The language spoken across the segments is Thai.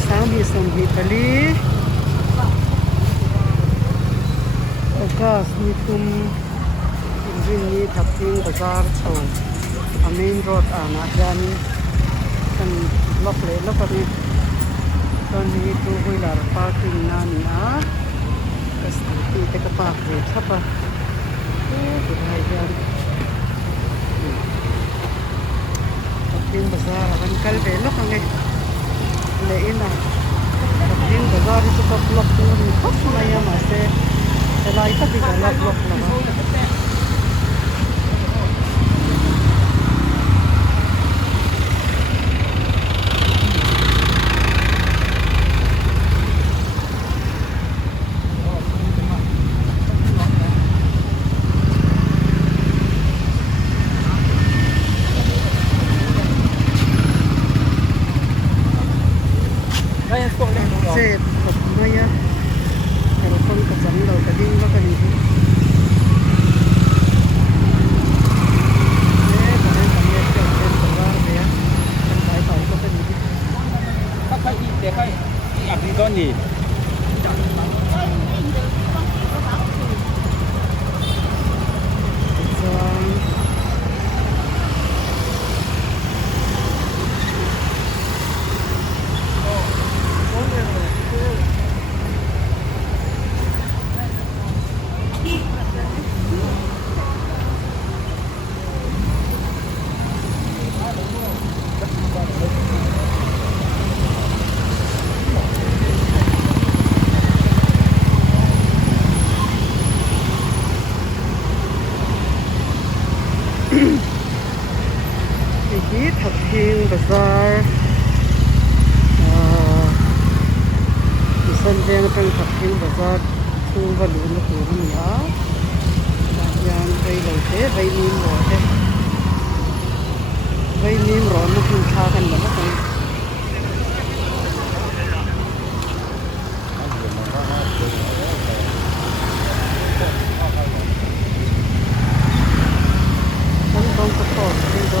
sáng hi som hi pali okas ni tum injin ni thaping bazar chho main road ana hian kan lok le lok ani ton hi two wheeler parking na ni a kas ti te ka park ve thapa ku thai hian thaping bazar kan kal ve lok ange le ina thaping bazar hi to block tu ni khos mai ma se lai ta bi la block la Sếp tập ngay á, cái đó không có chấm đầu cái đinh nó cái gì thế? Đấy, cái này cái này cái vào đấy á, cái phải có cái gì thế? Các cái gì để cái áp đi đó nhỉ? Ini Thaping Bazar Isan Jeng Tang Thaping Bazar Thu Và Lũ Nó Tù Rì Á Yang Vây Lâu Thế Vây Nim Rõ Thế Vây Nim Rõ Nó Thu Tha Khăn Là Nó Tù Không có tốt Trên đó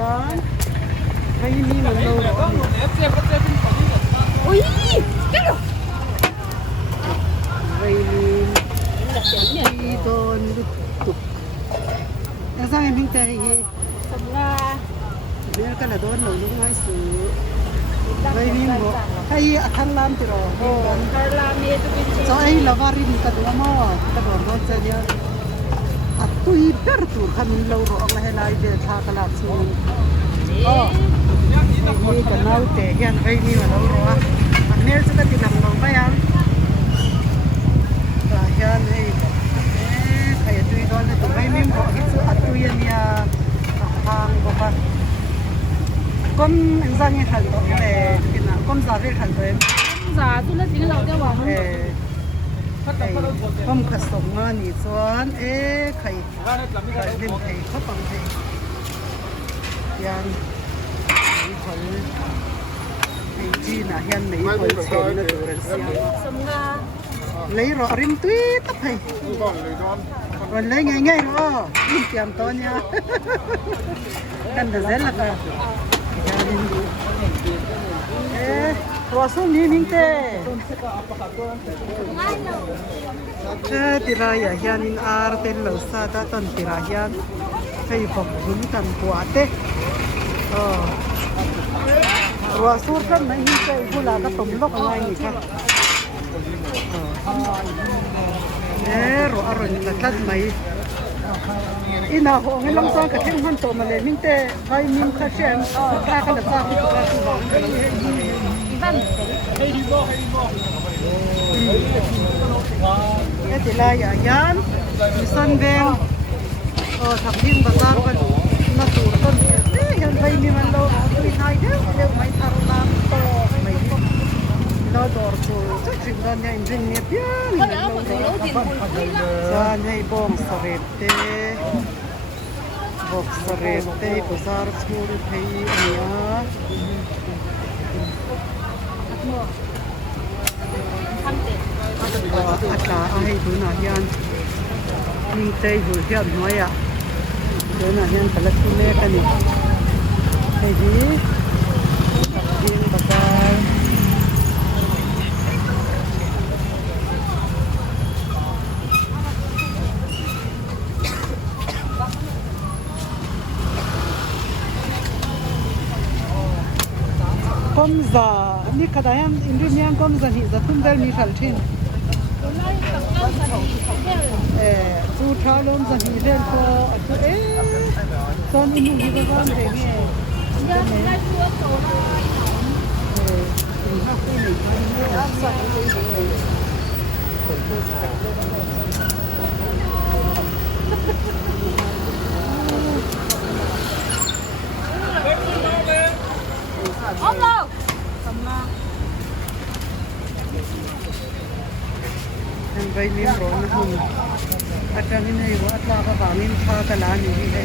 Yan. Vây Nim Rõ Lâu Rõ Ui, cái gì? Vây Nim Đi Tôn Tục Đang sang em hình tệ hi Sầm nga. Bây giờ cái là đón lâu lúc ngay sự Vây Nim Rõ Hay thăng lam thì rồi Thar làm gì tụi mình So ay lavarin ka dua mo ka don ron sa dia at tui per tur kami law ro ang lahelay de tha kala su oh ni ka nau te hian ai ni ma law ro a mel sa ti lang law ba yan ta hian ei thai tui don le tu mai mim ro hi su at tui ya hang bo ba kom ang zang ni hal do le kina kom za ve hal do em giả tôi là tiếng lẩu cho vào không khát sống mà nhỉ xuân ê khai khai đêm khai khóc bằng gì yan mấy phần cái chi là yan mấy phần钱nó được rồi sầm nga. lấy rõ rim tuyết tấp hay còn lấy ngay ngay rồi đi tìm to nha cần là rất là cả ê rồi xuống đi mình tê tira ya hian ar tel lo sa ta ton tira hian kai phok gun kan kwa te ro sur kan mai hi kai bula ka tom lok ngai ni ka ro aron ka tat mai ina ho ngi long sa ka theng han to ma le ning te kai nim kha shem ka ka la sa ku ka ku ba cái gì là giờ dán sân ven Thaping Bazar kan na tur ton yan vây ni man lo tui thai de mai thar lam to mai lo dor chu chắc chừng don ya injin ni pian za nei bom sarete box sarete bazar chur thei ania atla ai du na yan มีใจหูเทียบน้อยอ่ะเดี๋ยวน่ะยังแต่ละที่แม่กันนี่ไอ้ดีเพียงปากกาก้มจ่านี่ขนาดยังอินโดนีเซียก้มจ่าหิจะทุ่มเดินมีขันทิ้งจูท้าลมจ่าหิเดินก็ตอนนี้มีก็บ้านเด็กเนี่ยถ้าคุยหนึ่งครั้งเนี่ยสั่งเลยHello. อันไปมีร้อนนะคุณอาจารย์นี่ในวัดลาก็บามินพาตลาดนี่ให้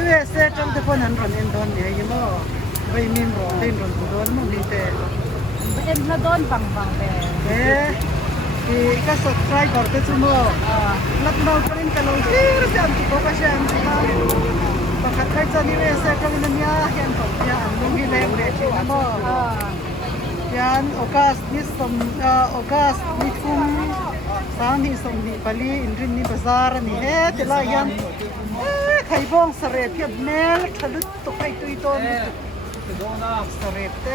USA จังแต่คนนั้นคนเอ็นดอนเนี่ยยังว่าไปมีร้อนเล่นร้อนร้อนมั่งนี่แต่ Em nó đón bằng về. ที่ก็สดใสก่อนก็ชั่วโมงลัดเราไปเล่นกันเราที่เราจะอันที่ก็ไม่ใช่อันที่มาปกติใครจะนี่USA ก็มีนั่นยาเห็นของยาลุงที่เล่นเด็กที่นั่นบ่ยันโอกาสนี่สมโอกาสนี่คุ้มสามีสมนี่ปลีอินรินนี่บาซาร์นี่เฮ้แต่ละยันใครบ้องสเรตที่แม่ทะลุตกไปตุยต้นสเรตเต้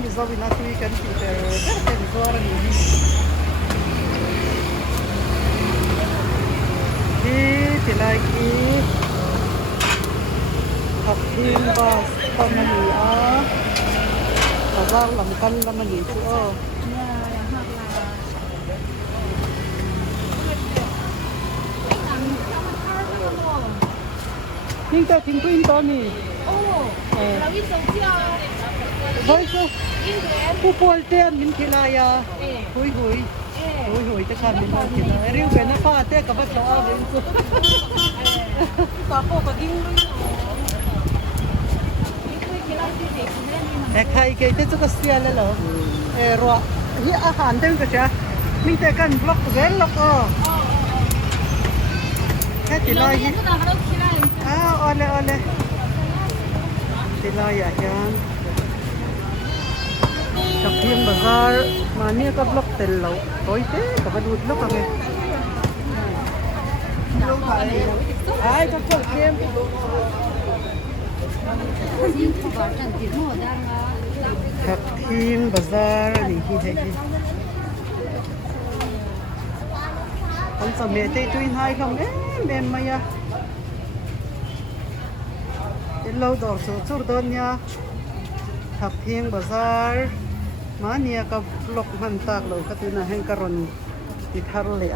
มีสวินาทีกันที่เจอเป็นตัวนี้ที่ไหนกี้ขับทีมบัสตอนนี้Pasar lamkan laman itu oh. Tinggal tinggal itu ni. Oh. Lalu sosial. Baik tu. Pupul tian min kilaya. Hui hui. Hui hui tekan min kilaya. Riu kena pate kapat doa itu. Kapo kaging. ใครเกิดจะก็เสียเลยเหรอรัวที่อาหารเต็มกระจายมีแต่กันบล็อกเว้นล็อกแค่ติลายอ๋อเลยติลายอย่างกับเพียงบาซาร์มาเนี่ยก็บล็อกเต็มแล้วโอ้ยเต้กับมาดูดล็อกอะไรไอ้ก็จบเกมครับทีมบาซาร์นี่ที่ไหนคนสมัยเตยตุยไทยคำเอ็มมา呀เอ็นเราดอกสุดๆตอนเนี้ยครับทีมบาซาร์มาเนี่ยกับล็อกมันตากเราก็ตีน่าแห่งกรณีที่ทาร์เลย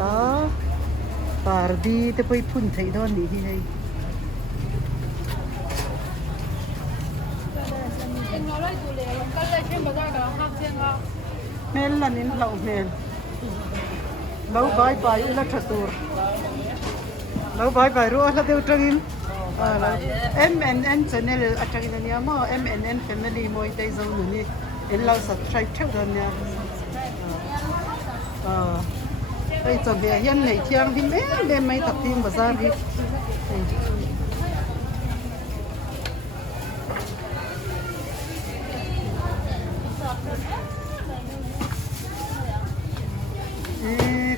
ปาร์ดีแต่ไปพุ่นไทยตอนนี้ที่ไหนเมลนี่เราเมลเราไปอุลทัตูร์เราไปรู้อะไรเดี๋ยวจังอินMNN channel อัจฉริยะเนี่ยมั้ง MNN family มวยไทยจงนี่เอ็นเรา subscribe เท่ากันเนี่ยไอ้จะเบียยันในเที่ยงที่แม่ไม่ตัดทิ้งภาษาดิ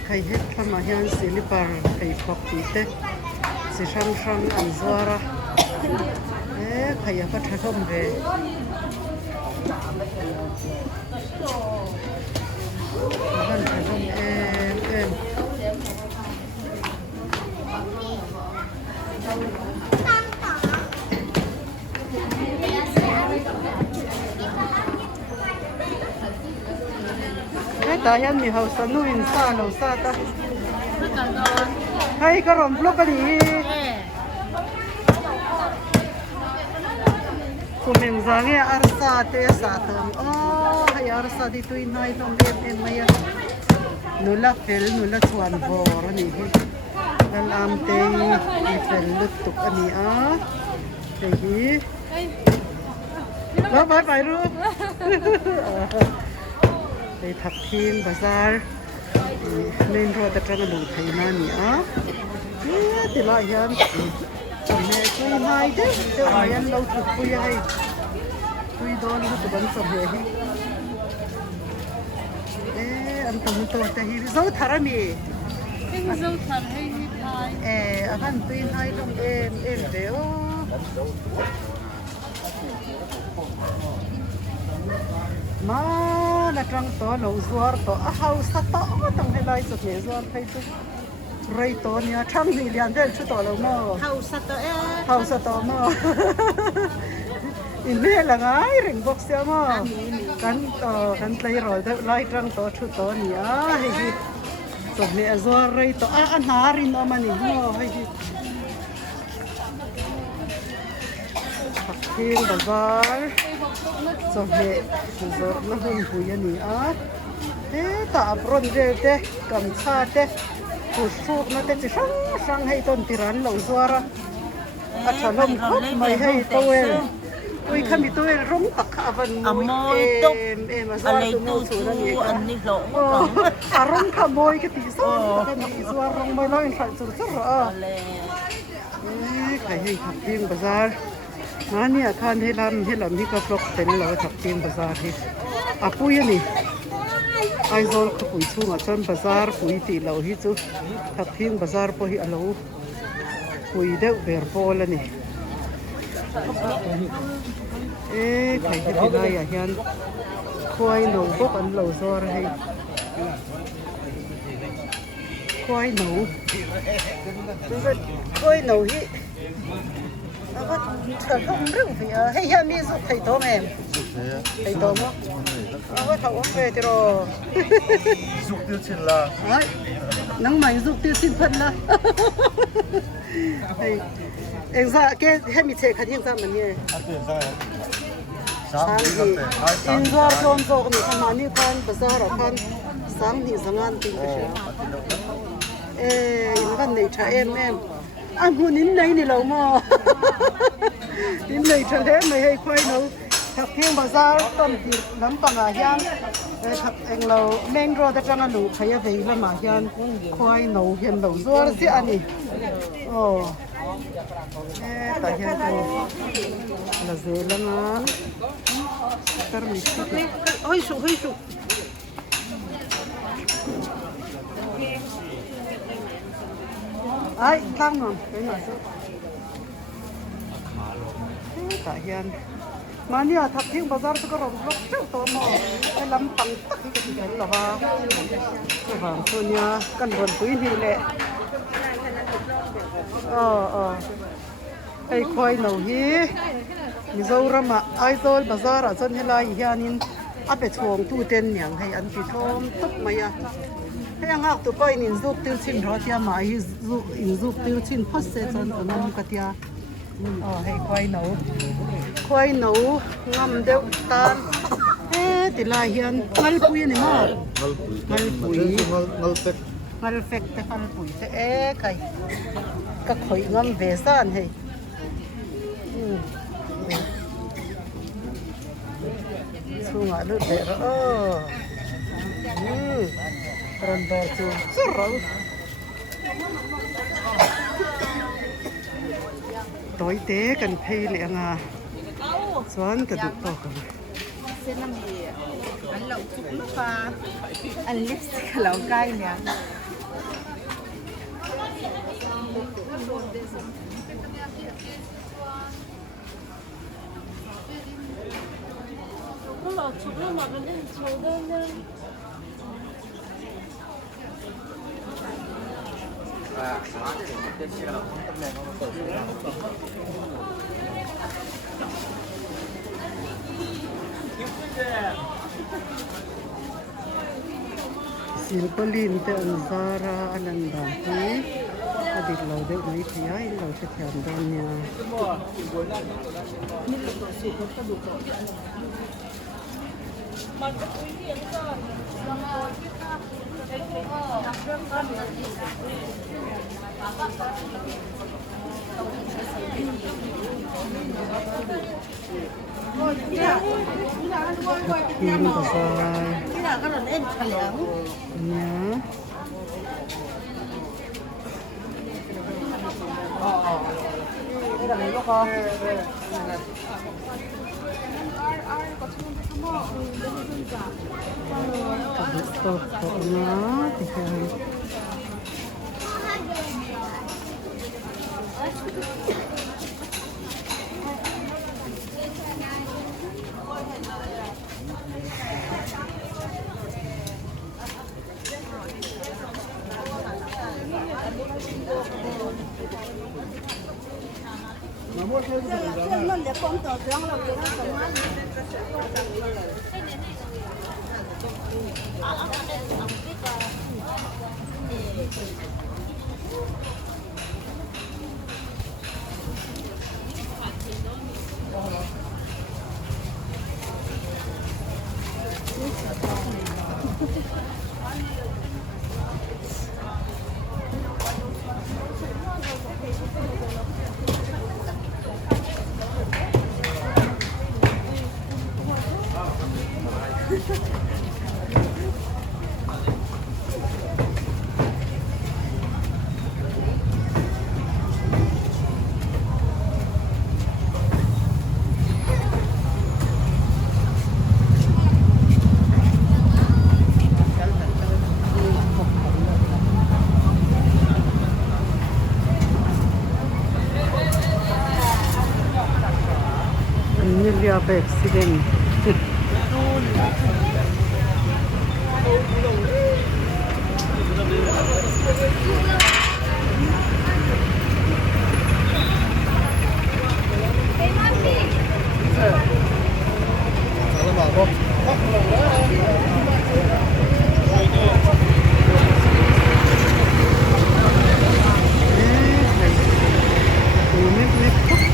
ใครเห็นทำอาหารศิลปะใครพกติดสิช่างอันสวระใครอยากจะทำเลยบ้านทำตายันมีเฮาสนุอินซาโนซาตาให้กระรมพลกดีคุณเอ็มซาเงียอาร์ซาเตะสาเติมให้อาร์ซาที่ตุยน้อยต้องเอ็มมานุลาเฟลนุลาชวนบอร์นี่นั่นอามเตยอีเฟลลุตุกอันนี้เตยแล้วไปรู้ ไปทับทิมบาซาร์เล่นรอแต่กระดูกไทยนั่นนี่อ่ะเนี่ยติลายันจะแม่ช่วยให้เด้อเจ้าแม่เราถูกคุยให้คุยโดนก็จะบันสมเหตุอันตรงตัวแต่ฮิโซทารามี Hình dâu thật hay như thái. อันตีนให้ลงเอ็มเดียวมาละตรังตัวเราสวรตัวเฮาสตอต้องให้ได้สุดเนี่ยสวรให้สุดไรตัวเนี่ยทั้งสี่เดือนเดินชุดตัวเราเมื่อ Hầu sạch tớ ế. เฮาสตอเมื่ออินเดียละไงริงบอกเสียเมื่อกันไล่รอยไล่ตรังตัวชุดตัวเนี่ยให้สุดเนี่ยสวรไรตัวอันหารินเอามานี่เมื่อให้ที่บาซาร์สมเหตุสดนะหุ่นผู้ยันนี่ตาปรนเร็วเตะกำชาเตะผู้สูบนะเตะจะช่างให้ต้นติรันเหล่าสวาระอัชลมคบไม่ให้ตัวอุ้ยขมิตัวร้องตักอาวันมวยมาสวาระตัวสูนั่นเองอันนี้หลงอารมณ์ขโมยกติสวาระกันนี่สวาระไม่ร้อยใส่สุดสุดใครให้ขับที่บาซาร์มาเนี่ยท่านให้ลำที่กระปลกเต็นเราทับเตียงบาซาร์ที่ปุยนี่ไอโซลขบุยชุ่มจนบาซาร์ปุยตีเราที่จุทับเตียงบาซาร์ปุยเราปุยเดวเบอร์โปลนี่ใครที่ได้อย่างนั้นควายหนูพวกอันเราซอร์ให้ควายหนูที่แล้วก็เธอทุ่มเรื่องเสียให้ยามีสุดไทยโตแม่ไทยโตมั้งแล้วก็เขาไปที่รอสุกtiêu chínละนังใหม่สุกtiêu chínพันละเอ็งซะแกให้มีเชคขัดยังซะมันเนี่ยสามที่อินซัวโจมโจกนี่ขนาดนี้คันภาษาเราคันสามที่สังานติงก็ใช่อินกันในชาเอ็มอันหุ่นไหนนี่เราหม้อนินไหนทะเลไม่ให้ควายเราทักเพียงบาซาร์ต้นที่น้ำปังอาหารทักเองเราเมงรอแต่จังหนูขยับไปละมาหารควายหนูเห็นเราซัวสิอันนี้โอ้แต่เห็นตัวละเซลงานตร์มิสต์เฮ้ยสุไอ้ตั้งหน่อยไปหน่อยสิแต่เห็นมาเนี่ยทับทิ้งบาซาร์ก็ร้องร้องเจ้าตัวหม้อไอ้ลำปังตักที่จะเห็นหรอวะสุภาพส่วนเนี่ยกันบนปุ้ยนี่แหละไอ้ควายหนูฮีมิโซรามาไอโซลบาซาร์จนเฮลัยเฮียนินอัปเปช่วงตู้เต็นอย่างให้อันที่ทอมตุกมาอะให้ยังหักตัวก้อยนินซุกติ้วชินรอที่มาฮิซุกติ้วชินพัสเซจนตัวน้ำกัดยาให้ควายหนูงามเดียวตามติลาเฮียนงัลปุยนี่มั้งงัลปุยงัลเฟกแต่งัลปุยแต่ใครก็ข่อยงามเวสานให้ช่วงอะไรเดี๋ยวรันดอร์จูสุดเราต่อยเตะกันเพลเลยอ่ะสวนกระดูกต่อกันเส้นน้ำดีอันเราจุกลูกปลาอันลิปสติกเราใกล้เนี่ยเราจุกลูกมาเป็นโชว์ได้เลยสิลปลินเตอันซาราอันนันดาฮีอดีตเราเด็กไม่ขยายเราจะแข่งดันเนี่ยทีมบาซาร์ cái lần em chả lẽ Nhá. Đây là lấy lúc không? Tốt nó thì sao? nó để con tờ trắng là cái nó còn mắt Emilia accident.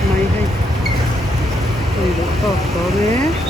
Mày hay. Ôi, tốt tốt đấy.